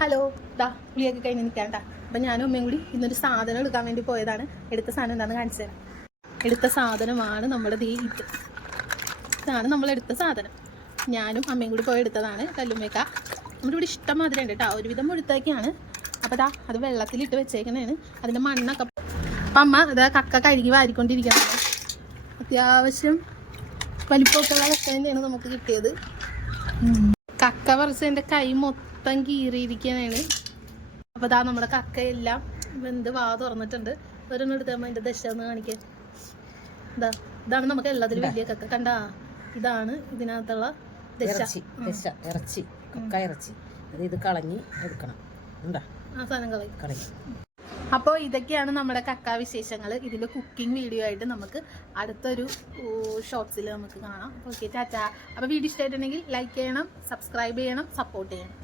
Hello പുളിയൊക്കെ കഴിഞ്ഞ് നിൽക്കാണ്ടാ. അപ്പം ഞാനും അമ്മയും കൂടി ഇന്നൊരു സാധനം എടുക്കാൻ വേണ്ടി പോയതാണ്. എടുത്ത സാധനം എന്താണെന്ന് കാണിച്ചു തരാം. എടുത്ത സാധനമാണ് നമ്മുടെ ഇതാണ് നമ്മളെടുത്ത സാധനം. ഞാനും അമ്മയും കൂടി പോയി എടുത്തതാണ്. കല്ലുമ്മേക്ക നമ്മുടെ ഇവിടെ ഇഷ്ടം മാതിരി ഉണ്ട് കേട്ടോ. ഒരുവിധം മുഴുത്തേക്കാണ്. അപ്പോൾ അത് വെള്ളത്തിലിട്ട് വെച്ചേക്കണേണ്. അതിൻ്റെ മണ്ണൊക്കെ അപ്പം അമ്മ കക്ക കഴുകി വാരിക്കൊണ്ടിരിക്കുന്നത്. അത്യാവശ്യം വലിപ്പമൊക്കെ ഉള്ള കക്ക തന്നെയാണ് നമുക്ക് കിട്ടിയത്. കക്ക പറിച്ച് എൻ്റെ കൈ മൊത്തം കീറിയിരിക്കാനാണ്. അപ്പോൾ നമ്മുടെ കക്കയെല്ലാം വെന്ത് തുറന്നിട്ടുണ്ട്. ഒരെണ്ണം എടുത്താൽ അതിൻ്റെ ദശ ഒന്ന് കാണിക്കാൻ. ഇതാണ് നമുക്ക് എല്ലാത്തിലും വലിയ കക്ക. കണ്ടാ, ഇതാണ് ഇതിനകത്തുള്ള ഇറച്ചി. കക്ക ഇറച്ചി ഇത് കളഞ്ഞി എടുക്കണം. ആ സാധനം കളഞ്ഞി. അപ്പോൾ ഇതൊക്കെയാണ് നമ്മുടെ കക്ക വിശേഷങ്ങൾ. ഇതിൻ്റെ കുക്കിംഗ് വീഡിയോ ആയിട്ട് നമുക്ക് അടുത്തൊരു ഷോർട്സിൽ നമുക്ക് കാണാം. ഓക്കെ, ടാറ്റാ. അപ്പോൾ വീഡിയോ ഇഷ്ടമായിട്ടുണ്ടെങ്കിൽ ലൈക്ക് ചെയ്യണം, സബ്സ്ക്രൈബ് ചെയ്യണം, സപ്പോർട്ട് ചെയ്യണം.